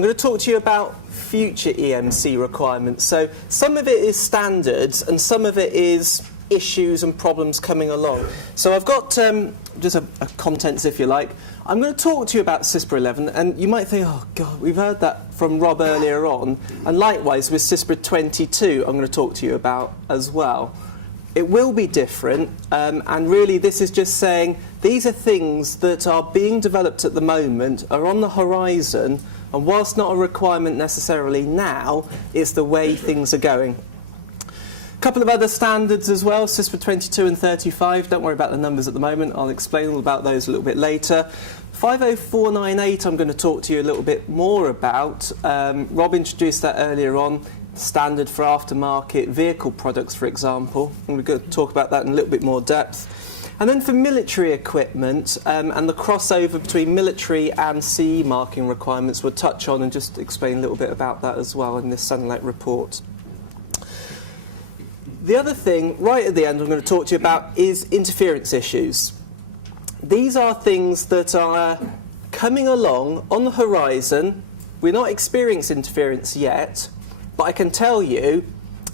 I'm going to talk to you about future EMC requirements. So some of it is standards and some of it is issues and problems coming along. So I've got just a contents, if you like. I'm going to talk to you about CISPA 11, and you might think, oh God, we've heard that from Rob earlier on. And likewise with CISPA 22, I'm going to talk to you about as well. It will be different, and really this is just saying these are things that are being developed at the moment, are on the horizon, and whilst not a requirement necessarily now, it's the way things are going. A couple of other standards as well, CISPA 22 and 35. Don't worry about the numbers at the moment. I'll explain all about those a little bit later. 50498 I'm going to talk to you a little bit more about. Rob introduced that earlier on. Standard for aftermarket vehicle products, for example. And we're going to talk about that in a little bit more depth. And then for military equipment and the crossover between military and CE marking requirements, we'll touch on and just explain a little bit about that as well in this Sunlight report. The other thing, right at the end, I'm going to talk to you about is interference issues. These are things that are coming along on the horizon. We're not experiencing interference yet, but I can tell you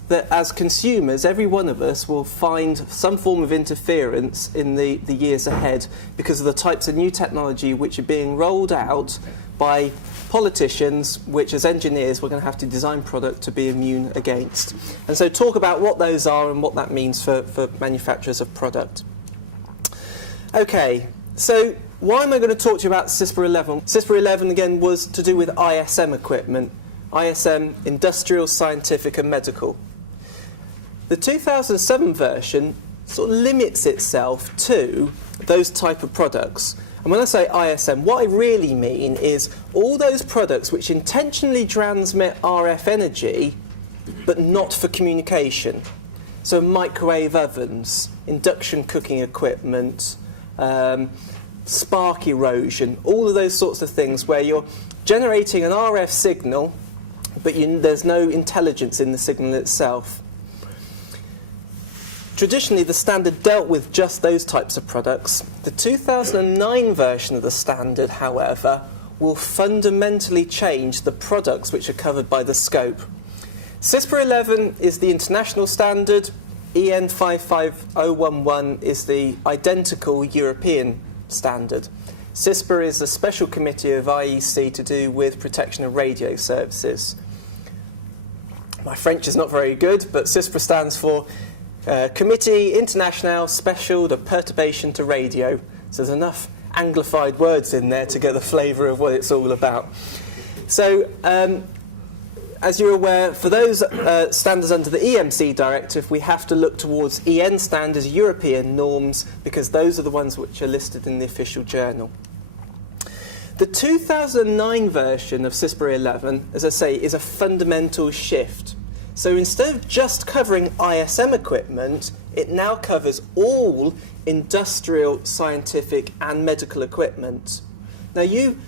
that as consumers, every one of us will find some form of interference in the years ahead because of the types of new technology which are being rolled out by politicians, which as engineers we're going to have to design product to be immune against. And so talk about what those are and what that means for manufacturers of product. Okay, so why am I going to talk to you about CISPA 11? CISPA 11 again was to do with ISM equipment. ISM, Industrial, Scientific and Medical. The 2007 version sort of limits itself to those type of products. And when I say ISM, what I really mean is all those products which intentionally transmit RF energy, but not for communication. So microwave ovens, induction cooking equipment, spark erosion, all of those sorts of things where you're generating an RF signal, but there's no intelligence in the signal itself. Traditionally, the standard dealt with just those types of products. The 2009 version of the standard, however, will fundamentally change the products which are covered by the scope. CISPA 11 is the international standard. EN 55011 is the identical European standard. CISPA is a special committee of IEC to do with protection of radio services. My French is not very good, but CISPA stands for Committee Internationale Special de Perturbation to Radio. So there's enough anglified words in there to get the flavour of what it's all about. So, as you're aware, for those standards under the EMC directive, we have to look towards EN standards, European norms, because those are the ones which are listed in the official journal. The 2009 version of CISPA 11, as I say, is a fundamental shift. So instead of just covering ISM equipment, it now covers all industrial, scientific and medical equipment. Now you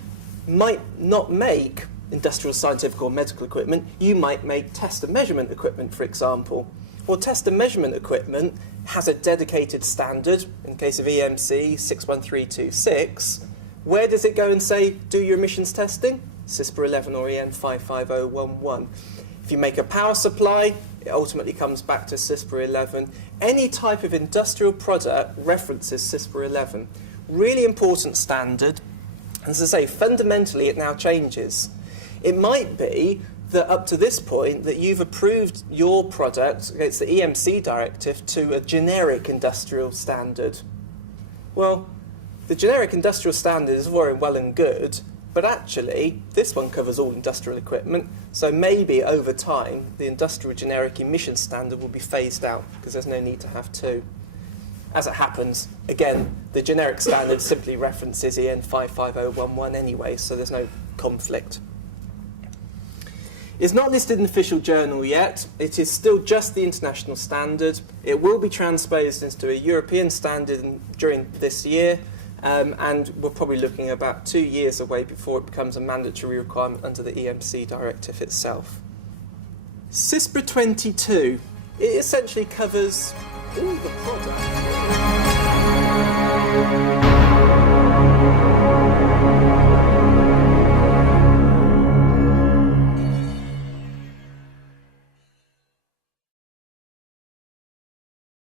might not make industrial, scientific or medical equipment, you might make test and measurement equipment, for example. Well, test and measurement equipment has a dedicated standard, in case of EMC 61326. Where does it go and say, do your emissions testing? CISPA 11 or EN 55011. If you make a power supply, it ultimately comes back to CISPA 11. Any type of industrial product references CISPA 11. Really important standard. As I say, fundamentally it now changes. It might be that up to this point that you've approved your product against the EMC directive to a generic industrial standard. Well, the generic industrial standard is very well and good, but actually this one covers all industrial equipment, so maybe over time the industrial generic emission standard will be phased out because there's no need to have two. As it happens, again, the generic standard simply references EN 55011 anyway, so there's no conflict. It's not listed in the official journal yet. It is still just the international standard. It will be transposed into a European standard during this year, and we're probably looking about 2 years away before it becomes a mandatory requirement under the EMC directive itself. CISPA 22, it essentially covers all the products.